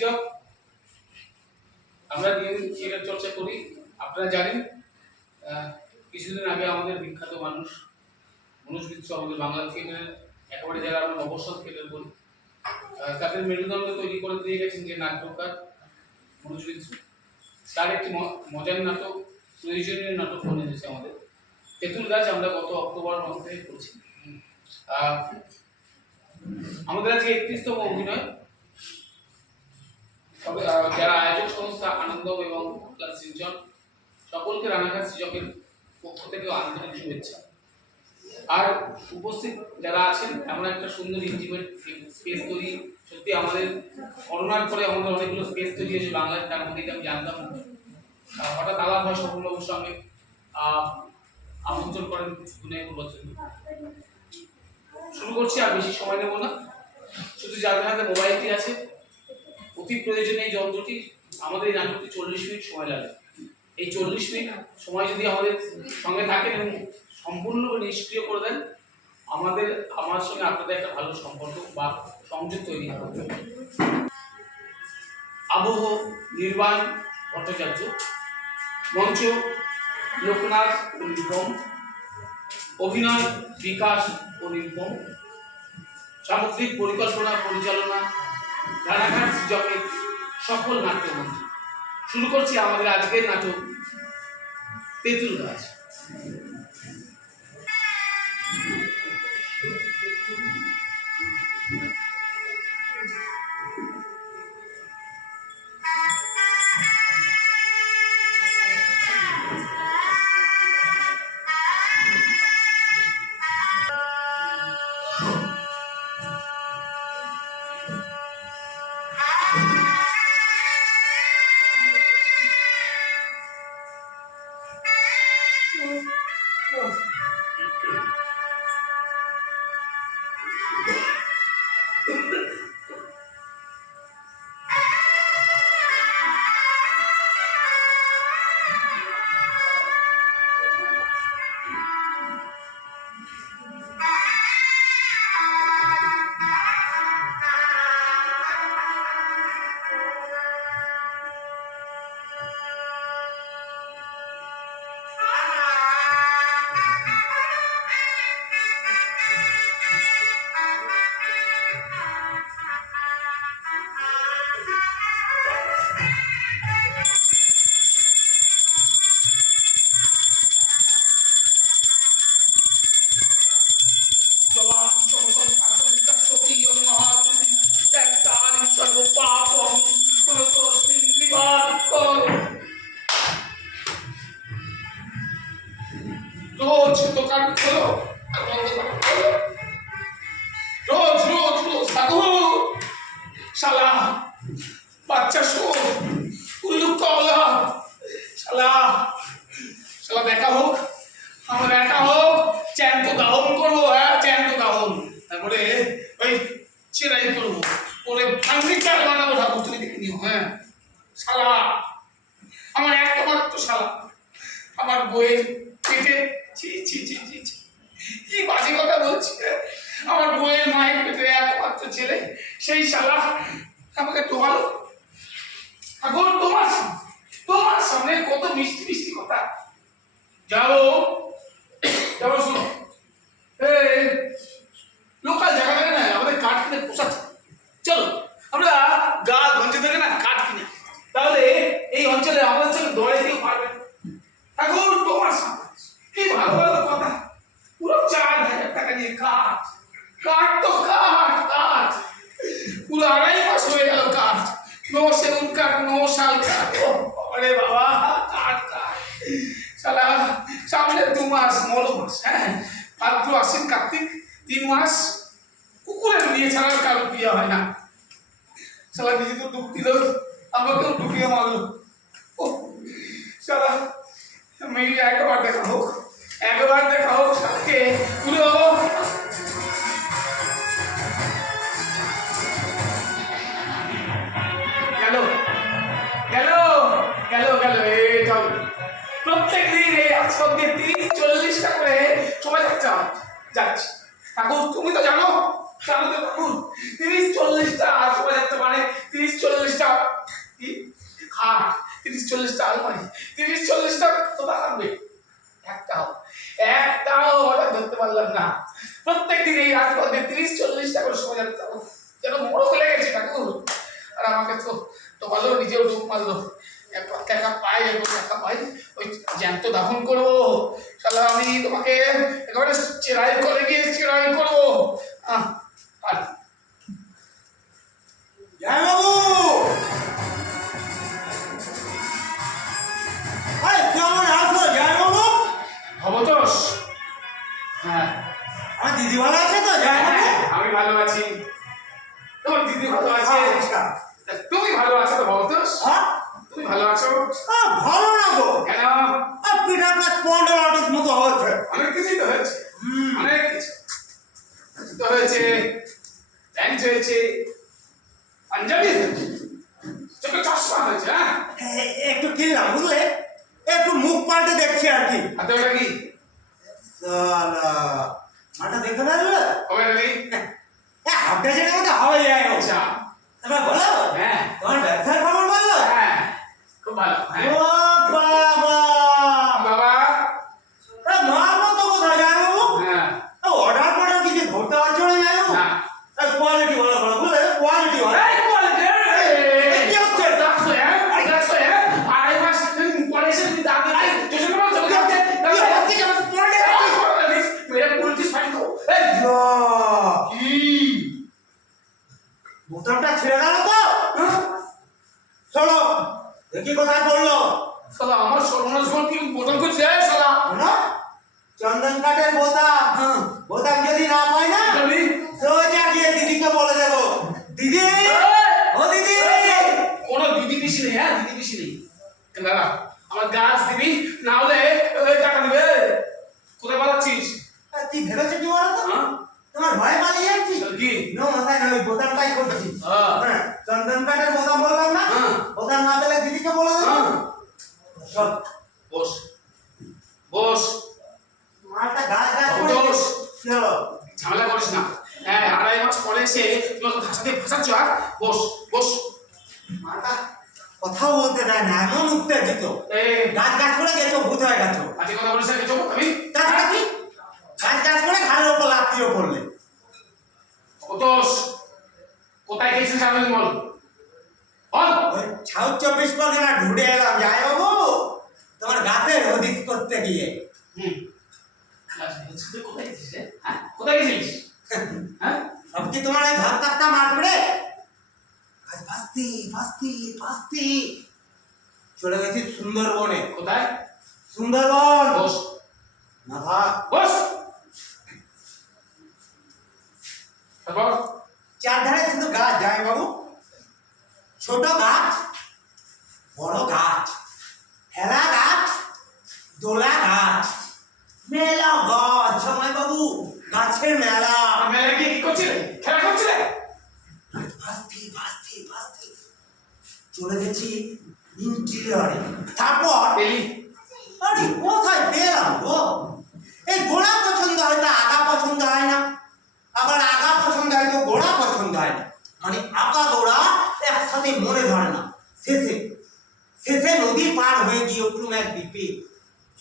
সৃজক আমরা থিয়েটার চর্চা করি। আপনারা জানেন কিছুদিন আগে আমাদের বিখ্যাত মানুষ মনোজ মিত্র আমাদের বাংলা থিয়েটারের একেবারে যারা আমরা নবসর থিয়েটার বলি তাদের মেরুদণ্ড তৈরি করে দিয়ে গেছেন যে নাট্যকার মনোজ মিত্র। তার একটি মজার নাটক, প্রয়োজনীয় নাটক বনে দিয়েছে আমাদের তেঁতুল গাছ। আমরা গত অক্টোবর মাস থেকে করছি। আমাদের আজকে 31তম অভিনয়। তবে যারা আয়োজক সংস্থা আনন্দম এবং সিঞ্চন সকলকে রানাঘাট সৃজকের পক্ষ থেকে আন্তরিক শুভেচ্ছা। আর উপস্থিত যারা আছেন, এমন একটা সুন্দর ইন্টিমেট স্পেস তৈরি। সত্যি আমাদের করোনার পরে আমাদের অনেকগুলো স্পেস তৈরি হয়েছে বাংলায়, তার মধ্যে আমি জানতাম না। হঠাৎ আলাপ হয় সফলবাবুর সঙ্গে, আমন্ত্রণ করেন দুনিয়া করবার জন্য। শুরু করছি, আর বেশি সময় নেব না। শুধু যাদের হাতে মোবাইলটি আছে, অতি প্রয়োজনীয় এই যন্ত্রটি। আমাদের এই নাটকটি 40 মিনিট সময় লাগে। এই 40 মিনিট সময় যদি আমাদের সঙ্গে থাকেন এবং সম্পূর্ণ নিষ্ক্রিয় করে দেন, আমার সঙ্গে আপনাদের একটা ভালো সম্পর্ক বা সংযোগ তৈরি হবে। আবহ নির্বাণ ভট্টাচার্য, মঞ্চ লোকনাথ ও নিরুপম, অভিনয় বিকাশ ও নিরুপম, সামগ্রিক পরিকল্পনা পরিচালনা রানাঘাট সৃজকের সফল নাট্যমন্ত্রী। শুরু করছি আমাদের আজকের নাটক তেঁতুল গাছ। রোজ দোকান খোলো, রোজ রোজ রোজ সাধু শালা বাচ্চা শো উল্লু কলা শালা শালা দেখা হোক, আমার দেখা হোক, চ্যান্ত দাহন করবো। হ্যাঁ, চ্যান্ত দাহন, তারপরে ওই চেরাই করবো, ওরে ভাঙি চাল বানাবো ঠাকুর, তুমি দেখে নিও। হ্যাঁ, শালা আমার একটা মাত্র শালা, আমার বইয়ের পেটে কি বাজে কথা বলছি। আমার বইয়ের মায়ের পেটে একমাত্র ছেলে, সেই শালা আমাকে টোকালো। এখন তোমার সামনে কত মিষ্টি মিষ্টি কথা। যাও যাও, শোনো, লোকাল জায়গা থেকে না আমাদের কাঠ কিনে পোষাচ্ছে। চলো আমরা গা গঞ্জে থেকে না কাঠ কিনে, তাহলে এই অঞ্চলে আমাদের সঙ্গে দৌড়ে কেউ পারবে। এখন তোমার সামনে কি ভালো ভালো কথা, পুরো 4000 টাকা নিয়ে কাঠ, কাঠ তো কাঠ, কাঠ পুরো 2.5 মাস হয়ে গেল কাঠ, নো সেগুন কাঠ, নো শাল কাঠ। আরে বাবা, কাঠ কাঠ শালা, সামনে 2 মাস মল মাস। হ্যাঁ, ভাদ্র আশ্বিন কার্তিক 3 মাস কুকুরের বিয়ে ছাড়া কারো বিয়ে হয় না। শালা নিজে তো ডুব দিল, আমাকেও ডুবিয়ে মারলো। ও শালা, মেয়ে একবার দেখা হোক, একবার দেখা হোক সাথে পুরো। গেল গেল গেল গেল। এই চল, প্রত্যেক দিন এই আজকের দিয়ে 30-40টা করে সময় যাচ্ছে। ঠাকুর তুমি তো জানো তো ঠাকুর, 30-40টা শোভাযাত্রা মানে 30-40টা 40টা আলমারি, 30-40টা সোফা থাকবে, একটাও অর্ডার ধরতে পারলাম না। প্রত্যেকদিন এই রাজপথে 30-40টা করে সময় যাচ্ছে, যেন মোড়ক লেগে গেছে ঠাকুর। আর আমাকে তো তোমাদেরও নিজেও ডুব মারলো, টাকা পাই, টাকা পাই, ওই জ্যান্ত দাফন করবো। শালা আমি তোমাকে একেবারে চেরাই করে গিয়ে চেরাই করবো। আর জামাইবাবু, আরে কেমন আছো জামাইবাবু? ভবতোষ, হ্যাঁ আমার দিদি ভালো আছে তো জামাইবাবু? আমি ভালো আছি, তোমার দিদি ভালো আছে, আচ্ছা। তুমি ভালো আছো তো ভবতোষ? হ্যাঁ? তুমি ভালো আছো? ভালো না গো, কেন? পিঠাটা স্পন্ডলাইটিস মতো হচ্ছে। অনেক কিছুই তো হয়েছে, অনেক কিছু তো হয়েছে, প্যান্ট হয়েছে, পাঞ্জাবি হয়েছে, চোখে চশমা হয়েছে। হ্যাঁ একটু কিনলাম বুঝলে, একটু মুখ পাল্টে দেখছি আর কি। হাতে ওটা কি? সালা মাটা দেখে না রে, কবে রেলি? হাফ ডজনের মতো হবে যায়। আচ্ছা, এবার বলো, হ্যাঁ তোমার ব্যবসার খবর বললো? হ্যাঁ খুব ভালো। হ্যাঁ ও বাবা, বাবা, মারবো তো কোথায় জামাইবাবু? হ্যাঁ অর্ডার করে কিছু ধরতে পারছো না জামাইবাবু? না কোয়ালিটি ভালো ভালো বুঝলে, কোয়ালিটি ভালো। এই কোয়ালিটি, এই কি হচ্ছে? দেখছো দেখছো আড়াই মাস পরে এসে তুমি দাঁত দিয়ে টিউশন করো, চলে যাচ্ছে মেরে পুলিশ ফাইন করো। এই কি বোতামটা ছেড়ে গেল তো? চলো দেখি কোথায় পড়লো। শালা আমার সর্বনাশ করে কি বোতল করছে শালা? শোনো, চন্দন কাঠের বোতাম, বোতাম যদি না পাই না বলি সোজা গিয়ে দিদিকে বলে দেবো, দিদি ও দিদি। কোনো দিদি পিসি নেই, হ্যাঁ দিদি পিসি নেই। দাদা আমার গাছ দিবি, না হলে টাকা দিবে। কোথায় পালাচ্ছিস? কি ভেবেছো কি বলো তো? হ্যাঁ তোমার ভয় পালিয়ে যাচ্ছি? কি নো মাথায় না, ওই বোতামটাই করছি। হ্যাঁ চন্দন কাঠের বোতাম বললাম না, হ্যাঁ। বোতাম না পেলে দিদিকে বলে দেবো। হ্যাঁ। সব বস বস মালটা গাছ গাছ করে বস, চলো। ঝামেলা করিস না। হ্যাঁ আড়াই মাস পরে এসে তোমাকে ভাষাতে ভাষাচ্ছ। আর বস বস। মালটা কথাও বলতে দেয় না, এমন উত্তেজিত। এই গাছ গাছ করে গেছো, ভূত হয়ে গেছো। আজকে কথা বলিস না কিছু আমি? তাছাড়া কি গাছ গাছ করে ঘাড়ের ওপর লাফিয়ে পড়লে। কতস কোথায় গেছিস আমি বল বল। ওই 24 ঢুড়ে এলাম যাই বাবু, তোমার গাছে হদিস করতে গিয়ে। কোথায় গেছিস রে? হ্যাঁ কোথায় গেছিস? হ্যাঁ সব কি তোমার এই ধার ধাক্কা মার পড়ে? গাছ ভাসতি ভাসতি ভাসতি চলে গেছি সুন্দরবনে। কোথায়? সুন্দরবন। বস মাথা বস। তারপর চারধারে শুধু গাছ যায় বাবু, ছোট গাছ, বড় গাছ, হেলা গাছ, দোলা গাছ, মেলা গাছ। সময় বাবু গাছের মেলা। মেলা গিয়ে কি করছিলে? খেলা করছিলে? ভাসতি ভাসতি ভাসতি চলে গেছি ইন্টেরিয়রে। তারপর পেলি? আরে কোথায় পেলাম গো? এই গোড়া পছন্দ হয়তো আগা পছন্দ হয় না, আবার আগা পছন্দ হয়তো গোড়া পছন্দ হয় না, মানে আগা গোড়া একসাথে মনে ধরে না। শেষে শেষে নদী পার হয়ে গিয়ে উঠলুম এক দ্বীপে,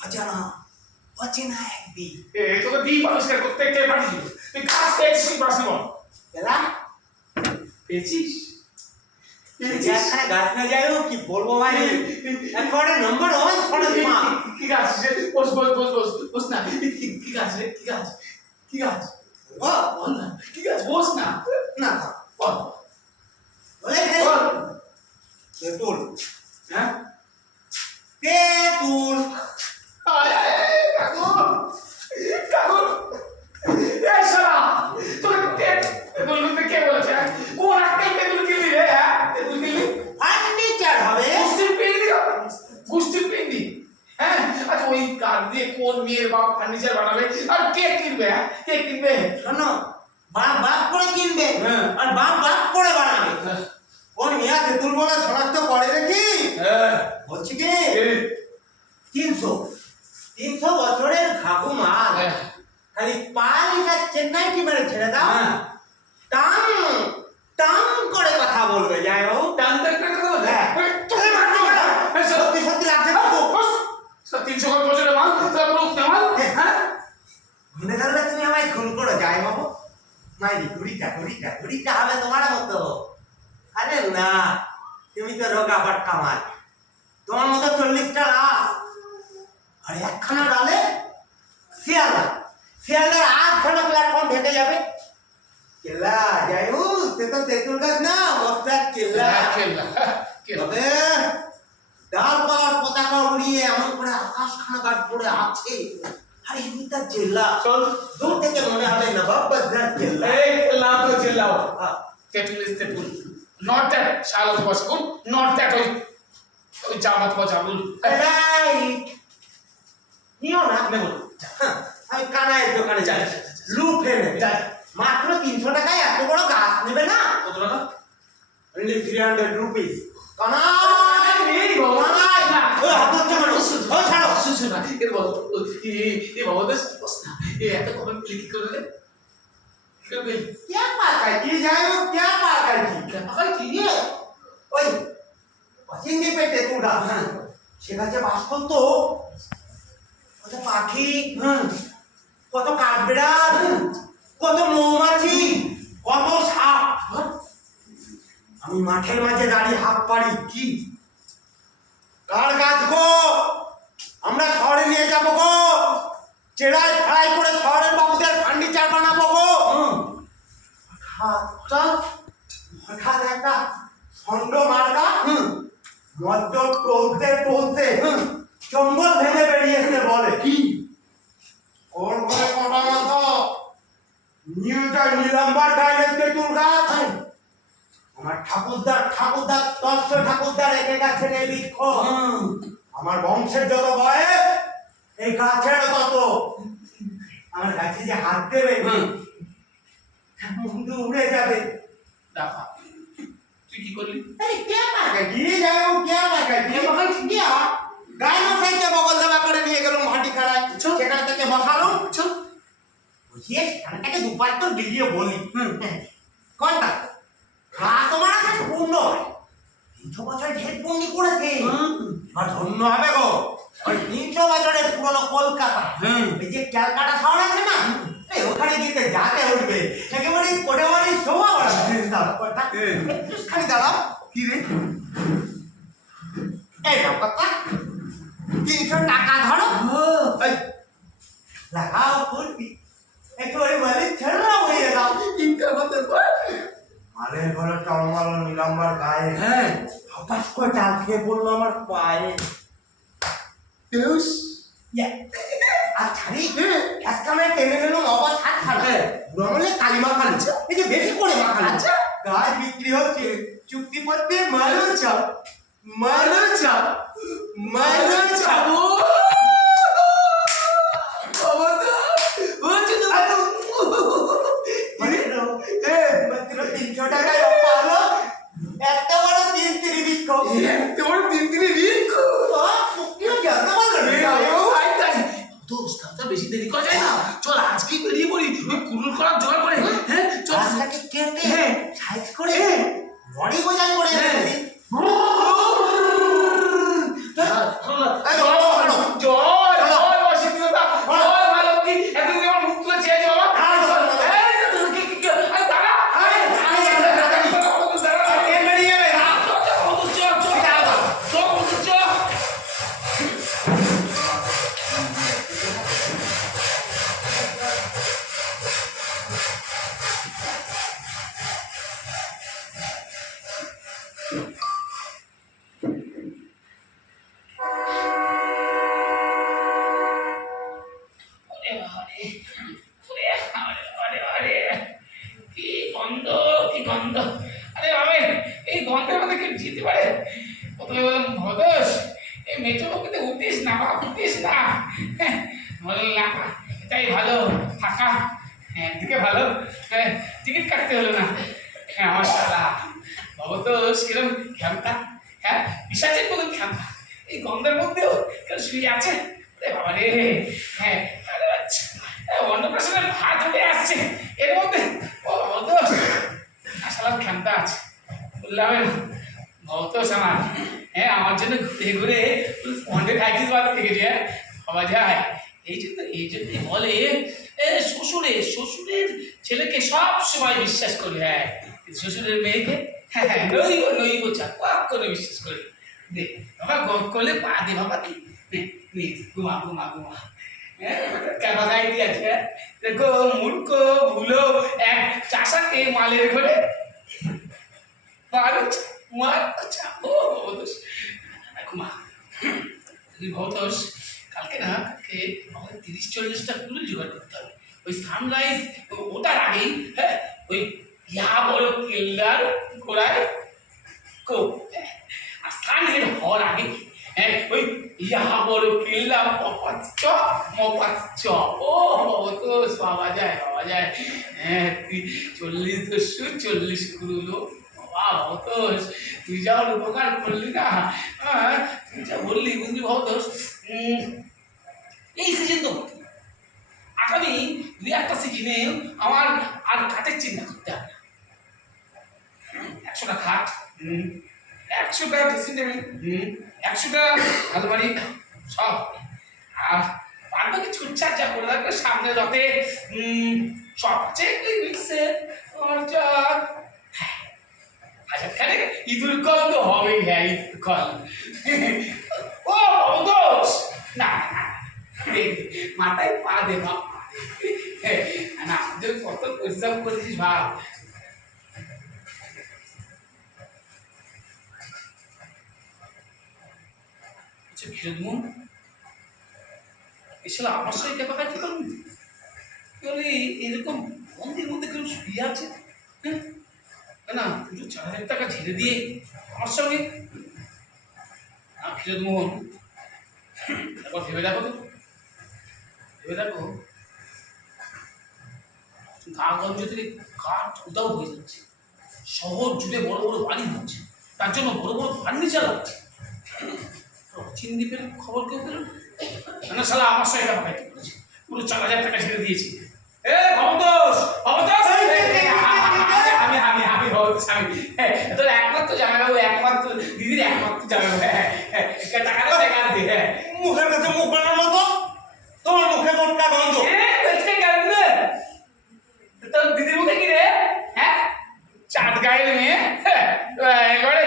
অজানা অচেনা এক দ্বীপ। তোকে দ্বীপ আবিষ্কার করতে কে পাঠিয়েছিল? তুই গাছ পেয়েছিস পাশে বল। পেলাম পেয়েছিস? যেখানে গাছ না যায় কি বলবো ভাই, একবারে নম্বর 1 ফরেস্ট মা। কি গাছ রে? বস বস বস বস বস না। কি গাছ রে? কি গাছ? কি গাছ? বল না। কি গাছ? বস না। না বল বলে বল। তেঁতুল। হ্যাঁ তেঁতুল। আয় আয় আয় কাকু কাকু এই শালা তোকে তেতুল বলতে কে বলেছে? কোন আক্কেল তেতুল কিনলি রে? হ্যাঁ তেতুল কিনলি? ফার্নিচার হবে। গুষ্টির পিন্ডি হবে, গুষ্টির পিন্ডি। হ্যাঁ আচ্ছা ওই কাঠ দিয়ে কোন মেয়ের বাপ ফার্নিচার বানাবে? আর কে কিনবে? হ্যাঁ কে কিনবে? শোনো, বাপ বাপ করে কিনবে হ্যাঁ। আর বাপ বাপ করে বানাবে। কোন মিয়া তেঁতুল বলে শনাক্ত করে দেখি। হ্যাঁ বলছি কি 300 বছরের ঘাঘু মাল, খালি পালিটা চেন্নাই কি মেরে ছেড়ে দাও, হ্যাঁ টাং টাং করে কথা বলবে। যাই হোক টানতে একটা কথা বল। হ্যাঁ। তুই মারতো না। সত্যি সত্যি আরে না, তুমি তো রোগা বাটকা মাছ, তোমার মতো 40টা লাশ আর একখানা ডালে শিয়ালদা, শিয়ালদার 8খানা প্ল্যাটফর্ম ঢেকে যাবে। কেল্লা যাই হোক, সে তো তেঁতুল গাছ না, মস্তার কেল্লা। খেলনা তবে ডালপালার পতাকা উড়িয়ে এমন করে আকাশখানা গাছ পড়ে আছে, আর এমনি তার জেলা চল দূর থেকে মনে হবে নবাব বাজার জেলা। এই খেলনা তো জেলাও তেঁতুল ইজ তেঁতুল, নট দ্যাট শালক বসকুন, নট দ্যাট ওই জামাত বজাবুল। রাইট, নিও না নেবো হ্যাঁ, আমি কানাইয়ের দোকানে যাই, লুফে নেবে। যাই। মাত্র 300 টাকায় এত বড় গাছ নেবে না? কত টাকা? only 300 rupees। কানাই এই বাবা না ওই হাত ধরছে কেন? ওই ছাড়ো। শুনছো না এর বলো এই বাবা দেশ বস না এই এত কমন ক্লিক করে দে কি হবে क्या पागल की जाए वो, क्या पागल की? পাকাই কি ये ওই পচিঙ্গি পেটে তুড়া সে গাছে বাস করতো কত পাখি, কত কাঠবিড়াল, কত মৌমাছি, কত সাপ। আমি মাঠের মাঝে দাঁড়িয়ে হাত পারি, কি কার গাছ গো, আমরা শহরে নিয়ে যাব গো, চেড়াই ফ্রাই করে শহরের বাবুদের ফার্নিচার বানাবো গো। হঠাৎ একটা ষণ্ড মার্কা মদ্য টলতে টলতে জঙ্গল ভেঙে বেরিয়েছে, বলে কি ওর ঘরে কটা মতো নিউটার নিলাম্বার গায়ের তেঁতুল গাছ। আমার ঠাকুরদার তস্ত ঠাকুরদার রেখে গেছেন এই বৃক্ষ। আমার বংশের যত বয়স এই গাছের তত। আমার গাছে যে হাত দেবে মুন্ডু উড়ে যাবে। দাফা তুই কি করলি? अरे क्या पागल ये जाए वो, क्या पागल ये पागल क्या गाय मसाई के बगल दबा করে নিয়ে গেল মাটি খাড়ায়, সেখান থেকে বসালো। চল বুঝিয়ে সেখানটাকে দুপার তো দিলিও বলি কোনটা ঘাস তোমার কাছে পূর্ণ হয়। 300 বছর ঢের পুণ্যি করেছে, আর ধন্য হবে গো। ওই 300 বছরের পুরনো কলকাতা, এই যে ক্যালকাটা শহর আছে না, এই ওখানে গিয়ে যাতে উঠবে একেবারে কোটেবাড়ি শোভা বড় চিন্তা কথা। একটু খালি দাঁড়াও, কি রে এই নাও কথা, 300 টাকা ধরো, এই লাগাও করবি একেবারে মালিক ছেড়া হয়ে দাও। চিন্তার মধ্যে মালের ঘরে টলমল নিলাম্বার গায়ে হঠাৎ করে চাল খেয়ে পড়লো আমার পায়ে। দেউস আর ছাড়ি আজকামে টেনে নিলাম অবাক হাত খাবে রমলে কালিমা খাচ্ছে, এই যে বেশি করে মাখা আচ্ছা। গাছ বিক্রি হচ্ছে চুক্তিপত্রে মারো চাপ মারো চাপ মারো চাপ। মাত্র 300 টাকায় পালো এত বড় 3 বিক্ষ। তোমার দিন দিনে রিক কেউ জানতে পারলো না। দোস্ত তা বেশি দেরি করা যায় না, চল আজকেই বেরিয়ে পড়ি ওই কুরুল করার জোগাড় করে। হ্যাঁ চল রাস্তাকে কেটে হ্যাঁ সাইজ করে লরি বোঝাই করে ফেলবি। জয় জয় অসিদ্ধতা জয় মা লক্ষ্মী, এখন আমার মুখ তুলে চেয়ে যাও বাবা। কি গন্ধ কি গন্ধ! আরে বাবা এই গন্ধের মধ্যে কেউ যেতে পারে? প্রথমে বললাম ভদস এই মেট্রো বগিতে উঠিস না বাবা, উঠিস না। বললাম এটাই ভালো ফাঁকা, একদিকে ভালো টিকিট কাটতে হলো না। হ্যাঁ মাশাআল্লাহ ভবতোষ কিরম ক্ষমতা, হ্যাঁ পিশাচের মতন ক্ষমতা, এই গন্ধের মধ্যেও কেউ শুয়ে আছে। আরে বাবা রে, হ্যাঁ আরে আচ্ছা অন্নপ্রাশনের ভাত উঠে আসছে এর মধ্যে। ও ভবতোষ আসলে ক্ষমতা আছে বললাম ভবতোষ আমার, হ্যাঁ আমার জন্য ঘুরে ঘুরে পন্ডে খাইছিস বাদ দেখেছি। হ্যাঁ ভাবা যায় এই জন্যই বলে শ্বশুরের ছেলেকে সব সময় বিশ্বাস করি, হ্যাঁ শ্বশুরের মেয়েকে হ্যাঁ হ্যাঁ নইব চাপ করে বিশ্বাস করি দে বাবা গপ করলে পা দে বাবা কি নে ঘুমা হ্যাঁ কেন গাই দিয়েছে দেখো মূর্খ ভুলো এক চাষাকে মালের ঘরে মার আচ্ছা ও দোষ ঘুমা ভবতোষ কালকে আমাদের 30-40টা কুড়ি জোগাড় করতে হবে ওই সানরাইজ ওটার আগেই হ্যাঁ ওই বড় কেল্লার ঘোড়ায় আর সানহেড হওয়ার আগে হ্যাঁ ওই বড় কেল্লা মপাচ্ছ ও ভবতোষ পাওয়া যায় হ্যাঁ 40 কুড়ুলো ভবতোষ তুই যা উপকার করলি না তুই যা বললি বুঝলি ভবতোষ এই সিজন তো আগামী 2-1টা সিজনে আমার আর খাটের চিন্তা করতে হবে 100টা খাট 100টা ড্রেসিং টেবিল 100টা আলমারি সব আর পারবে কি ছুটছাট যা করে রাখবে সামনে যাতে সব আছে একটু মিক্সে যা খানে ইঁদুর কল তো হবেই হ্যাঁ ইঁদুর কল ও দোষ না মাথায় পা দে বাপ না আমাদের কত পরিশ্রম করেছিস ভাব ক্ষীরোদমন এছাড়া আমার সঙ্গে ক্যাপাকাটি করুন এরকম বন্দির মধ্যে কেউ শুয়ে আছে না পুরো 4,000 টাকা ঝেড়ে দিয়ে আমার সঙ্গে ক্ষীরোদমোহন একবার ভেবে দেখো গা-গঞ্জ থেকে কাঠ উদাও হয়ে যাচ্ছে শহর জুড়ে বড় বড় বাড়ি হচ্ছে তার জন্য বড় বড় ফার্নিচার হচ্ছে চিনদ্বীপের খবর কেউ পেল না শালা আমার সঙ্গে ক্যাপাকাটি করেছে পুরো 4,000 টাকা ছেড়ে দিয়েছি ভবতোষ আমি তোর একমাত্র জামাইবাবু একমাত্র দিদির একমাত্র জামাইবাবু টাকাটা দেখা দে মুখের কাছে মুখ বানানো তো তোমার মুখে মোটকা গন্ধ তোর দিদির মুখে কি রে হ্যাঁ চাঁদ গায়ের মেয়ে এবারে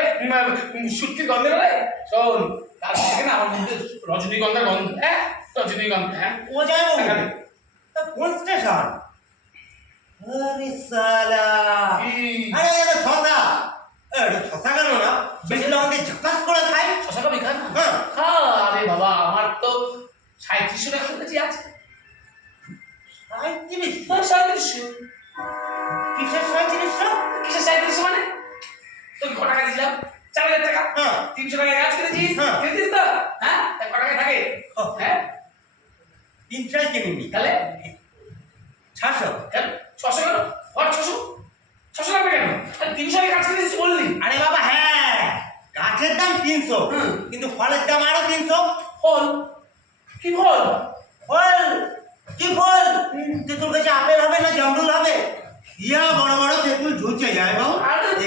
সুটকির গন্ধে বলে শোন তার থেকে না আমার মধ্যে রজনীগন্ধার গন্ধ রজনীগন্ধা ও যায় কোন স্টেশন আরে সালা আরে এটা শশা এটা শশা কেন না বেশি লঙ্কা ঝাকাস করে খাই শশা কবি খান আরে বাবা আমার তো 3700 টাকা কাছে আছে 3700 কিসের 3700 মানে তোর কত টাকা দিলাম 4,000 টাকা 300 টাকা কাজ করেছিস খেয়েছিস তো হ্যাঁ কত টাকা থাকে হ্যাঁ 300 কিনিনি তাহলে 600 কেন 600 কেন আর 600 লাগবে কেন আরে 300 টাকা কাজ করেছিস বললি আরে বাবা হ্যাঁ গাছের দাম 300 কিন্তু ফলের দাম আরো 300 ফল কি ফল কি ফল তেঁতুল গাছে আপেল হবে না জামরুল হবে বড় বড় তেঁতুল ঝুঁচে যায় বাবু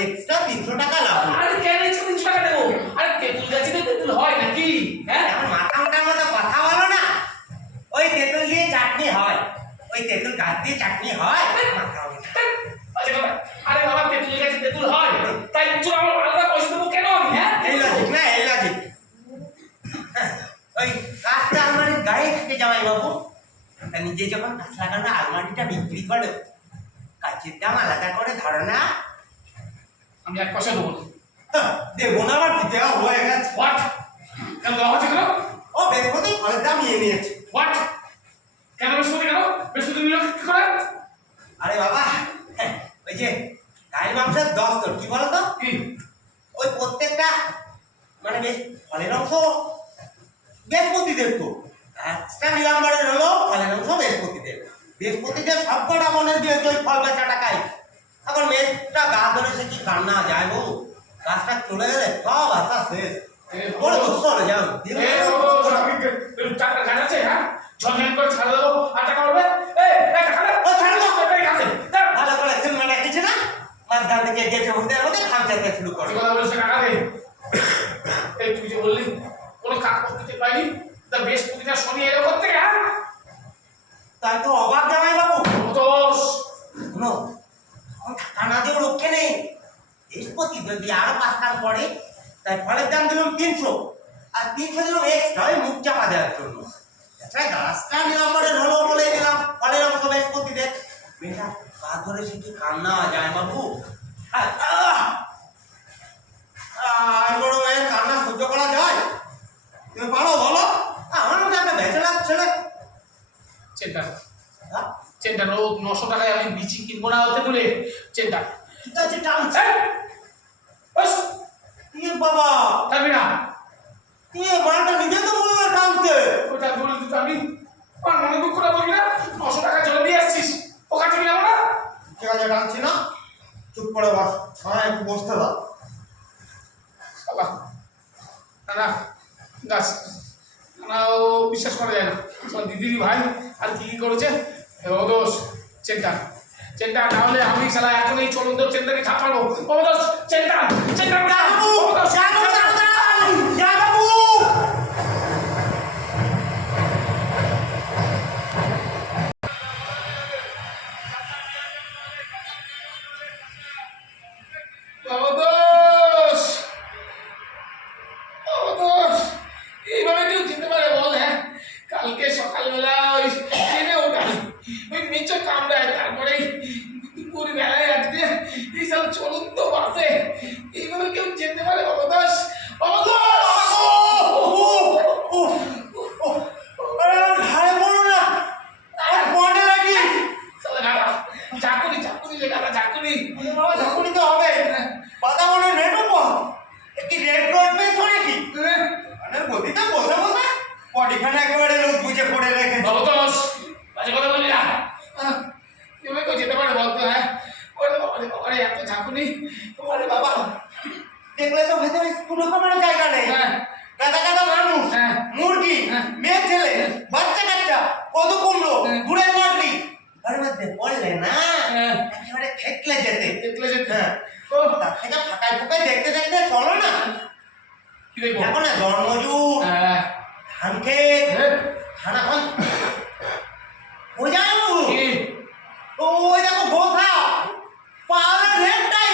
এক্সট্রা 300 টাকা লাভ আরে কেন 300 টাকা দেবো আরে তেঁতুল গাছে তো তেঁতুল হয় নাকি হ্যাঁ আমার মাথা মোটার মতো কথা বলো না ওই তেঁতুল দিয়ে চাটনি হয় ওই তেঁতুল গাছ দিয়ে চাটনি হয় মাথা আরে বাবা তেঁতুল গাছে তেঁতুল হয় তাই তুই আমার আলাদা পয়সা দেবো কেন আমি হ্যাঁ এই লজিক ওই গাছটা আমার গায়ে থেকে জামাই বাবু নিজে যখন গাছ লাগানো আলমারিটা বিক্রি করে গাছের দাম আলাদা করে ধরো না আমি 1 পয়সা দেবো দেবো না আমার দেওয়া হয়ে গেছে হোয়াট কেন দেওয়া হচ্ছে কেন ও বৃহস্পতি ফলের দাম নিয়েছে হোয়াট কেন বৃহস্পতি নিল কি করে আরে বাবা ওই যে গায়ের মাংসের 10 তোর কি বলো তো কি ওই প্রত্যেকটা মানে বেশ ফলের অংশ বৃহস্পতিদের তো গাছটা নীলাম্বরের হলো ফলের অংশ বৃহস্পতিদের সবকটা মনের দিয়েছে ওই ফল বেচা টাকায় এখন মেয়েটা গা ধরে সে কি কান্না যায় বউ গাছটা চলে গেলে সব আশা শেষ বড় দুঃখ হলো যাও টাকা খাচ্ছে হ্যাঁ ঝনঝন করে ছাড়া দেবো আর টাকা পাবে ভালো করে সিনেমা দেখেছে না মাঝখান থেকে গেছে মধ্যে খামচাতে শুরু করে কথা বলেছে টাকা দে এই তুই যে বললি কোনো কাগজ দিতে পাইনি তা বৃহস্পতিটা শনি এলো করতে হ্যাঁ তাই তো অবাক জামাই বাবু দোষ শোনো টাকা না দিয়ে রক্ষে নেই বৃহস্পতি যদি আরো 5 টান পড়ে, তাই ফলের দাম দিলাম 300, আর 300 দিলাম এক্সট্রা মুখ চাপা দেওয়ার জন্য। আচ্ছা গাছটা নম্বরের হলো বলে দিলাম ফলের অংশ বৃহস্পতি দেখ। বেটা কাজ ধরে সে কি কান্না যায় বাবু? বড় মায়ের কান্না সহ্য করা যায়? তুমি পারো বলো? আমার মধ্যে একটা ব্যাচেলার ছেলে। চেনটা রোজ 900 টাকায় আমি বিচি কিনবো না হতে তুলে চেনটা। ঠিক আছে টানছে। বাবা থাকবি না মালটা নিজে তো বললো টানতে। ওটা বলে দিত আমি আমার মনে দুঃখ করে বলবি না 900 টাকা জলে দিয়ে আসছিস ও কাছে গেলাম না। ঠিক আছে টানছি না, চুপ করে বস। হ্যাঁ একটু বসতে দাও। না গাছ না ও বিশ্বাস করা যায় না। দিদির ভাই আর কি কি করেছে ও দোষ চেনটা না হলে আমি সালা এখন এই চলন্ত চেনটাকে ছাপাবো। ও দোষ চেনটা এইভাবে কেউ যেতে পারে বল? হ্যাঁ কালকে সকালবেলা ওই ট্রেনে ওঠাই ওই নিচে কামড়ায়, তারপরে দুপুর বেলায় আজকে এই সব চলন্ত বাসে এইভাবে কেউ যেতে পারে? অবদাস ঝাঁকুনি তো হবে। পাতা মনে নেটও পথ একটি রেড রোড পেয়ে ছড়ে কি গতিতে বসে বসে পটিখানে একেবারে লোক বুঝে পড়ে রেখে। অবদাস বাজে কথা বললি না। এভাবে কেউ যেতে পারে বলতো? হ্যাঁ ওরে বাবা রে এত ঝাঁকুনি। আরে বাবা দেখলে তো ভেতরে কোনো রকমের জায়গা নেই। গাদা গাদা মানুষ, মুরগি, মেয়ে ছেলে, বাচ্চা কাচ্চা, কত কুমড়ো, ঘুরে মারলি ঘরের মধ্যে পড়লে না একেবারে থেতলে যেতে। হ্যাঁ ও তার থেকে ফাঁকায় ফুকায় দেখতে দেখতে চলো না। কি দেখবো দেখো না জন্মজুর, ধান ক্ষেত, খানাখন বোঝায় বাবু। ওই দেখো বসা পাওয়ার রেটটাই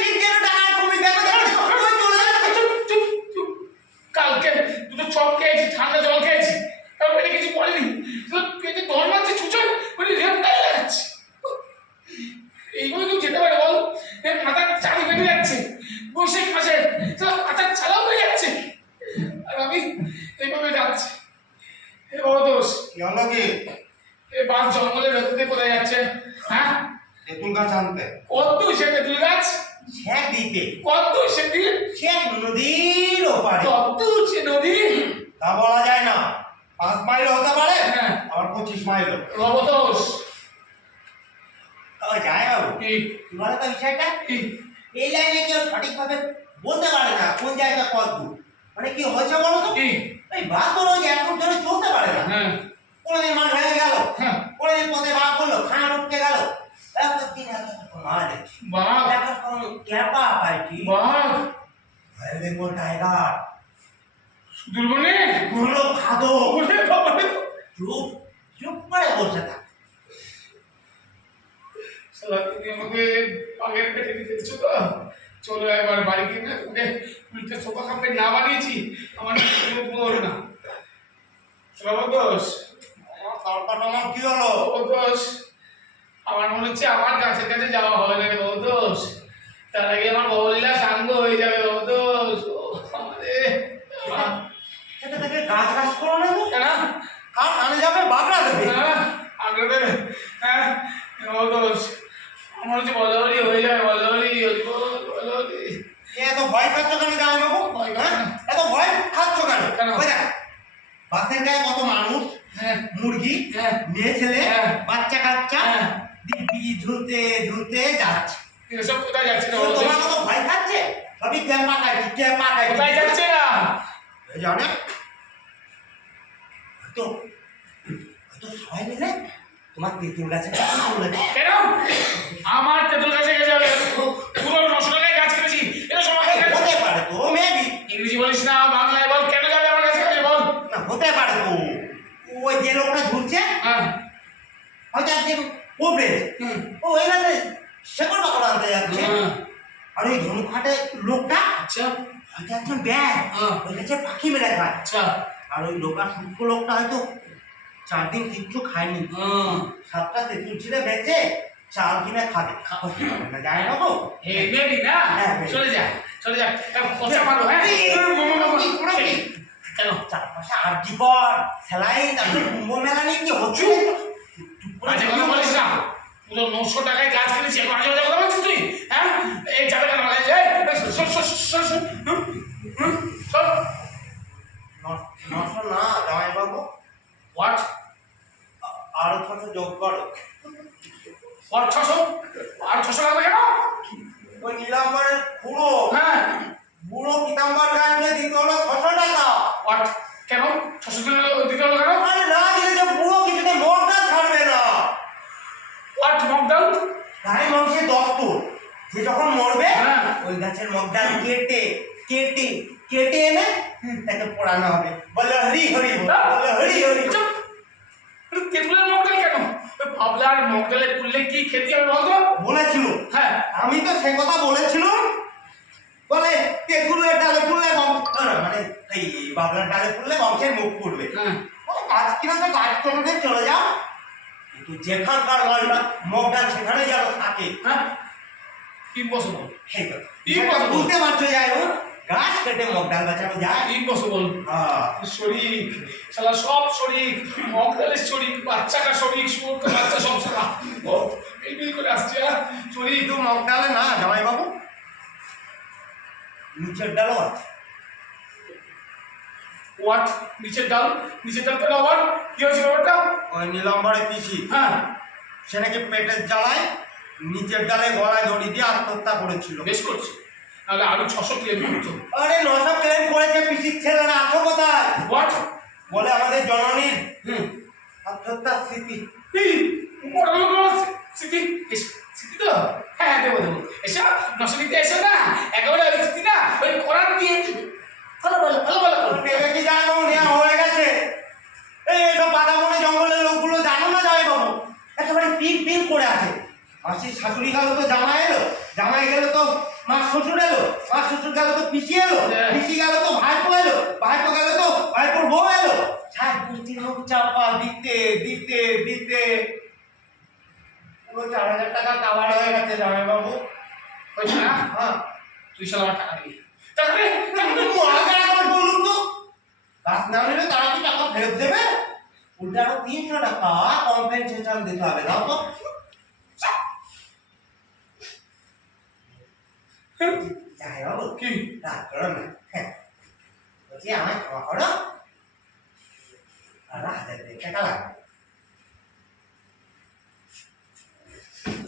ঠিক যেন টাকা কমে দেখো কালকে দুটো চপ খেয়েছি, ঠান্ডা জল খেয়েছি, তারপর পেটে কিছু পড়েনি, পেটে দর মারছে ছুঁচো মানে রেপটাই লাগাচ্ছে। এইভাবে কেউ যেতে পারে বল? মাথার চারি বেড়ে যাচ্ছে, বৈশাখ মাসে মাথার ছালাও হয়ে যাচ্ছে, আর আমি এইভাবে যাচ্ছি। এ বাবা দোষ কি হলো কি? এ বাস জঙ্গলের ভেতরে কোথায় যাচ্ছে? হ্যাঁ তেঁতুল গাছ আনতে। কত সে তেঁতুল গাছ? শেখ দিতে। কত সে দিন? শেখ নদীর ওপারে। কত সে নদী? তা বলা যায় না, 5 মাইল হতে পারে, হ্যাঁ আবার 25 মাইল। রবতোষ যায় বাবু কি তোমার তো বিষয়টা কি এই লাইনে কেউ সঠিকভাবে বলতে পারে না কোন জায়গা কত দূর। মানে কি হয়েছে বলো তো? কি এই বাস হলো যে এখন ধরে চলতে পারে না। হ্যাঁ কোনোদিন মাঠ ভেঙে গেল, হ্যাঁ কোনোদিন পথে বাঘ করলো, খানা উঠতে গেল, দিন মারে বাঘ এখন ক্যাপা পাইটি বাঘ রয়্যাল বেঙ্গল টাইগার দুর্বনে গুলো খাদো। ওরে বাবা রে, চুপ চুপ করে বসে থাক। শালা তুমি আমাকে বাঘের পেটে দিতে দিচ্ছ তো? চলো একবার বাড়ি গিয়ে না তোকে উল্টে সোফা কাপে না বানিয়েছি আমার বল না। রবতোষ তারপর আমার কি হলো? রবতোষ আমার মনে হচ্ছে আমার কাছে কাছে যাওয়া হবে না রবতোষ, তার আগে আমার বউলীলা সাঙ্গ হয়ে যাবে রবতোষ। আমাদের সেটা থেকে গাছ গাছ করো না তো, কেন কার কানে যাবে বাগড়া দেবে। আগে দেবে। হ্যাঁ রবতোষ আমার হচ্ছে বলাবলি হয়ে যাবে, বলাবলি বলাবলি। এত ভয় খাচ্ছ কেন জামাই বাবু? ভয় খাচ্ছি না। এত ভয় খাচ্ছ কেন? কেন? ওই দেখ, বাসের গায়ে কত মানুষ, হ্যাঁ মুরগি, হ্যাঁ মেয়ে ছেলে, হ্যাঁ বাচ্চা কাচ্চা হ্যাঁ দিব্যি ঝুলতে ঝুলতে যাচ্ছে। এসব কোথায় যাচ্ছে না তো তোমার কত ভয় খাচ্ছে? সবই ক্যাম্পা খাইছি কোথায় যাচ্ছে না? জানে তো তো সবাই মিলে তোমার তেঁতুল গাছে কেন আমার তেঁতুল গাছে গেছে পুরো 900 টাকায় গাছ কিনেছি, এটা সময় হতে পারে তো মেবি। ইংরেজি বলিস না, বাংলায় বল। কেন যাবে আমার কাছে কাছে বল? না হতে পারে তো ওই যে লোকটা ঝুলছে হ্যাঁ হয়তো একদিন উপরে ও ওই গাছে শেকড় বাকড় আনতে যাচ্ছে, ধনুখাটে লোকটা আচ্ছা হয়তো একজন ব্যাগ হ্যাঁ। ওই কাছে পাখি মেরে খায়। আচ্ছা আর ওই লোকাল সূক্ষ্ম লোকটা হয়তো 4 দিন কিচ্ছু খায়নি, 7টা তেঁতুল ছিঁড়ে বেঁচে চাল কিনে খাবে। না যায় না গো? হে বেবি না হ্যাঁ, baby। চলে যা চলে যা খোঁচা মারো হ্যাঁ কেন চারপাশে আরজিকর সেলাই তারপরে কুম্ভ মেলা নিয়ে কি হচ্ছে? বাজে কথা বলিস না পুরো 900 টাকায় গাছ কিনেছি এখন আজে বাজে কথা বলছিস তুই হ্যাঁ এই যাবে কেন মানে এই সর সর সর সর সর 900 না জামাই বাবু, হোয়াট আরো 600 যোগ করো। হোয়াট 600 আর 600 লাগবে কেন ওই নীলাম্বরের পুরো হ্যাঁ বুড়ো পিতাম্বর গায়ে দিতে হলো 600 টাকা। হোয়াট কেন 600 দিতে হলো কেন আরে না দিলে যে বুড়ো কিছুতে মগটা ছাড়বে না। হোয়াট মকডাউন গায়ে মাংসের দস্তুর, যে যখন মরবে হ্যাঁ। ওই গাছের মগডাল কেটে কেটে কেটে এনে তাকে পোড়ানো হবে। বলে হরি হরি বল, বলে হরি হরি। তেঁতুলের মকডাল কেন ভাবলার মকডালে পুললে কি খেতে হবে বলতো বলেছিল, হ্যাঁ আমি তো সে কথা বলেছিলাম। বলে তেঁতুলের ডালে পুড়লে মানে এই বাবলার ডালে পুড়লে বংশের মুখ পুড়বে। হ্যাঁ গাছ কিনা তো গাছ কেটে চলে যাও, কিন্তু যেখানকার মগডাল সেখানে যেন থাকে। হ্যাঁ ইম্পসিবল Impossible. বুঝতে পারছো যাই হোক, গাছ কেটে মগডাল বাঁচানো যায়। ইম্পসিবল শরীর শালা সব শরীর মকডালের শরীর বাচ্চাটা শরীর শুয়োর का বাচ্চা সব শালা ও এই বিল করে আসছে শরীর কিন্তু মগডালে না জামাই বাবু, নিচের ডালও আছে। হোয়াট নিচের ডাল পেলা হোয়াট কি হয়েছে ব্যাপারটা ওই নীলম্বরে পিসি হ্যাঁ সে নাকি পেটের জ্বালায় নিচের ডালে গলায় দড়ি দিয়ে আত্মহত্যা করেছিল। বেশ করছে তাহলে আরো 600 ক্লেম করতো আরে 900 ক্লেম করেছে পিসির ছেলেরা, আছো কোথায়? হোয়াট বলে আমাদের জননীর আত্মহত্যার স্মৃতি। এই বড় লোক স্মৃতি স্মৃতি তো হ্যাঁ দেবো এসো নশনীতে এসো না একেবারে ওই স্মৃতি না ওই কোরআন দিয়ে ভালো নেবে কি জানো নেওয়া হয়ে গেছে। এই সব বাদামনে জঙ্গলের লোকগুলো জানো না জামাই বাবু, একেবারে পিন করে আছে। মাসির শাশুড়ি গেল তো জামাই এলো, জামাই গেল তো মার শ্বশুর এলো, মার শ্বশুর গেল তো পিসি এলো, পিসি গেল তো ভাইপো এলো, ভাইপো গেল তো ভাইপোর বউ এলো। সাত গোষ্ঠীর মুখ চাপা দিতে দিতে দিতে পুরো 4000 টাকা কাভার হয়ে গেছে জামাই বাবু। হয়েছে না হ্যাঁ তুই শালা আমার টাকা দিবি তারপরে আগে একবার বলুন তো, গাছ না নিলে তারা কি টাকা ফেরত দেবে? উল্টা আরো 300 টাকা কম্পেনসেশন দিতে হবে। দাও তো যাই বাবু, কি রাগ করো না। বলছি আমায় ক্ষমা করো, আর 1000 টাকা লাগবে।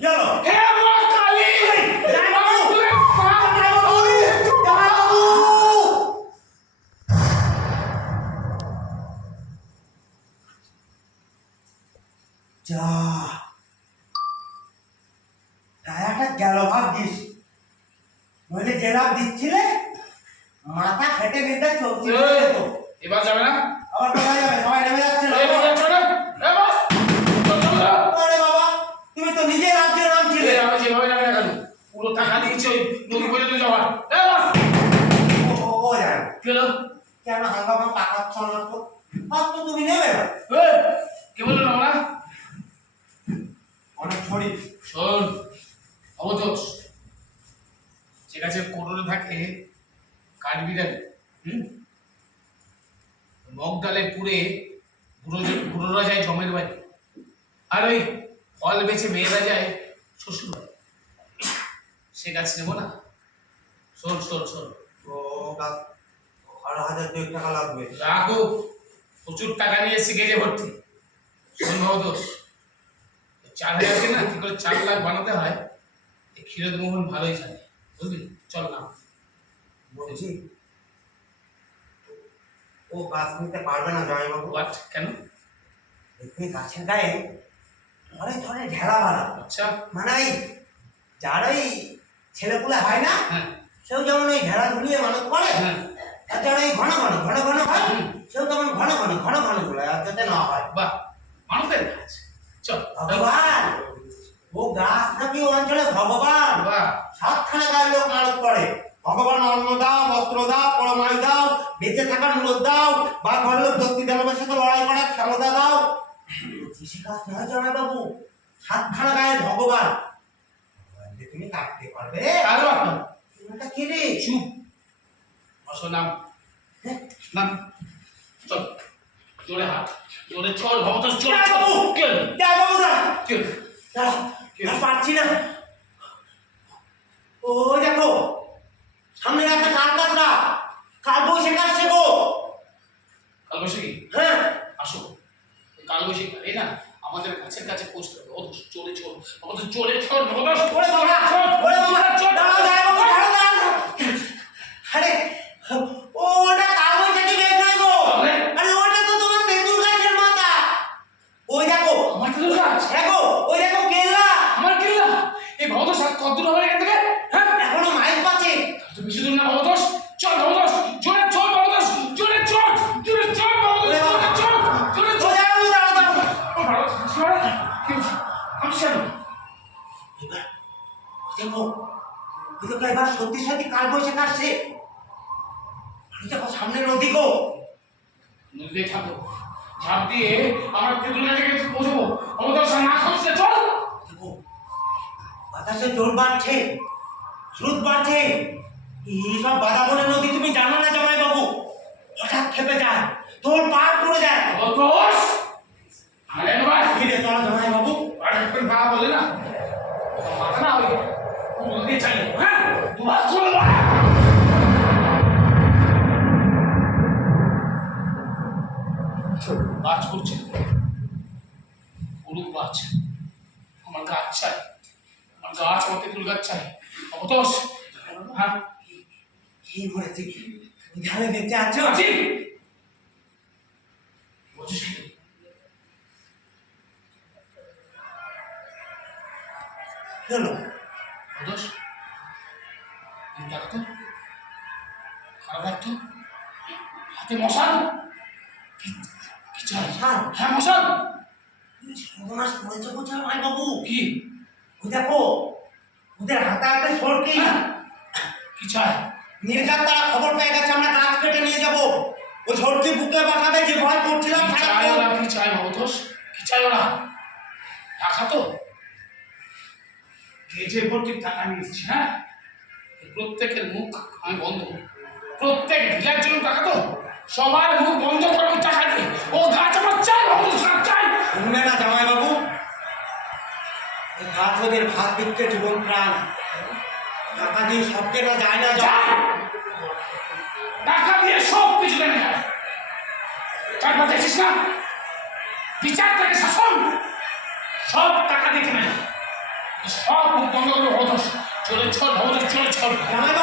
চলো হে মা কালী যা টায়াটা গেল ভাবছিস, নইলে যে লাভ দিচ্ছিলে মাথা খেটে নিতে চলছে। এবার যাবে না আবার কোথায় যাবে? সবাই নেমে যাচ্ছে না? আরে বাবা, তুমি তো নিজে রাজ্যের নাম ছিলে। আমি যেভাবে যাবে না কেন পুরো টাকা দিয়েছি ওই নদী পর্যন্ত যাওয়ার ও জানো কেন কেন হাঙ্গামা পাকাচ্ছ না তো? আজ তো তুমি নেবে না। কে বললো না ওরা অনেক ছড়ি শোন অবতোষ যে গাছে কোটরে থাকে কাঠবিড়ালি মগডালে পুড়ে বুড়োরা যায় জমের বাড়ি আর ওই ফল বেচে মেয়েরা যায় শ্বশুর বাড়ি সে গাছ নেবো না শোন শোন শোন ও গাছ 1000 টাকা লাগবে। রাখো প্রচুর টাকা নিয়ে এসে গেজে ভর্তি শোন অবতোষ 4000 না কি করে 4 লাখ বানাতে হয় এই ক্ষীরোদ মোহন ভালোই জানে বুঝলি চল না বলছি ও গাছ নিতে পারবে না জামাই বাবু। হোয়াট কেন দেখবি গাছের গায়ে ধরে ধরে ঢেলা বাঁধা। আচ্ছা মানে ওই যার ওই ছেলেপুলে হয় না, হ্যাঁ সেও যেমন ওই ঢেলা ঝুলিয়ে মানুষ করে, হ্যাঁ আর যারা ওই ঘন ঘন হয় সেও তেমন ঘন ঝুলায়, আর যাতে না হয়। বাহ মানুষের কাজ চল ভগবান ও গাছ নাকি ও অঞ্চলে ভগবান বাহ, সাতখানা গায়ের লোক মানত করে ভগবান অন্ন দাও বস্ত্র দাও পরমায়ু দাও বেঁচে থাকার মূলত দাও বা ঘরের লোক দস্তি দানবের সাথে লড়াই করার ক্ষমতা দাও কৃষি কাজ নয় জামাই বাবু সাতখানা গায়ের ভগবান ভগবানকে তুমি কাটতে পারবে আরে বাবা, এটা কি রে চুপ। আসো নাম, হ্যাঁ? নাম। চল, জোরে হাত, জোরে চল, ভবতোষ জোরে যা চল। বাবু! কে? যা বাবু না কে? দাঁড়া, আর পারছি না ও দেখো সামনে একটা কাল কাতরা কাল বৈশাখ আসছে গো কালবৈশাখী, হ্যাঁ আসো। কালবৈশাখী এই না আমাদের কাছের কাছে পৌঁছতে হবে। ভবতোষ জোরে চল, ভবতোষ জোরে চল, ভবতোষ। ওরে বাবা চল, ওরে বাবা চল। দাঁড়াও দাঁড়াও বাবু দাঁড়াও দাঁড়াও আরে ও ওটা কাল বৈশাখী বেগ নয় গো তাহলে? আরে ওটা তো তোমার তেঁতুল গাছের মাথা ওই দেখো আমার তেঁতুল গাছ, দেখো ওই দেখো কেল্লা আমার কিল্লা। এই ভবতোষ আর কত দূর হবে এখান থেকে? হ্যাঁ, এখনো মাইল পাচ্ছে তো বেশি দূর না ভবতোষ। চল ভবতোষ, জোরে চল ভবতোষ, জোরে চল, জোরে চল ভবতোষ, জোরে চল, জোরে ও চল। দাঁড়াও দাঁড়াও দাঁড়াও ও ভালো, শোনো, কি হচ্ছে? আমি জানো। এবার দেখো ওই দেখো এবার সত্যি সত্যি কাল বৈশাখ আসছে ওই দেখো সামনে নদী গো নদীতে থাকো, ঝাঁপ দিয়ে আমার তেঁতুল গাছে গিয়ে পৌঁছবো। ভবতোষ আর না খাচ্ছে, চল। দেখো বাতাসে জোর বাড়ছে স্রোত বাড়ছে এইসব বাদাবনের নদী তুমি জানো না জামাই বাবু হঠাৎ খেপে যায় তোর পার পড়ে যায় ভবতোষ, আরে বাবা, ফিরে তোরা জামাই বাবু আরে একবার বাবা বলে না, মাথা না ওই নদী চাই, হ্যাঁ, তোমার চল না। গাছ করছে, হলুদ গাছ, আমার গাছ চাই, আমার গাছ, আমার তেঁতুল গাছ চাই। ভবতোষ, হ্যাঁ, কি করেছি ধারে বেঁচে আছো আছি। বুঝিস কি? চলো ভবতোষ, এই দেখো তো, খারাপ লাগতো, হাতে মশাল, কি কি চাই? মশাল? হ্যাঁ মশাল। সর্বনাশ করেছো গো জামাই বাবু কি? ওই দেখো ওদের হাতে হাতে সরকি হ্যাঁ, কি চাই? নির্ঘাত তারা খবর পেয়ে গেছে আমরা গাছ কেটে নিয়ে যাবো ওই সরকি বুকে বাঁধাবে যে ভয় করছিলাম কি চাই সারাক্ষণ। ওরা? কি চাই ভবতোষ? কি চাই ওরা? টাকা তো গেজে ভর্তি টাকা নিয়েছি, হ্যাঁ, প্রত্যেকের মুখ আমি বন্ধ করব। প্রত্যেক ঢিলার জন্য টাকা তো, সবার মুখ বন্ধ করবো টাকা দিয়ে। ও গাছ আমার চাই, ভবতোষ গাছ চাই। শুনবে না জামাই বাবু এই গাছ ওদের ভাত দিচ্ছে জীবন প্রাণ টাকা দিয়ে সব কেনা যায় না চাই, জামাই টাকা দিয়ে সব কিছু কেনা যায়। তারপর দেখছিস না, বিচার থেকে শাসন সব টাকা দিয়ে কেনা যায়। সব মুখ বন্ধ করবো ভবতোষ। চলে চল ভবতোষ, চলে চল। জামাই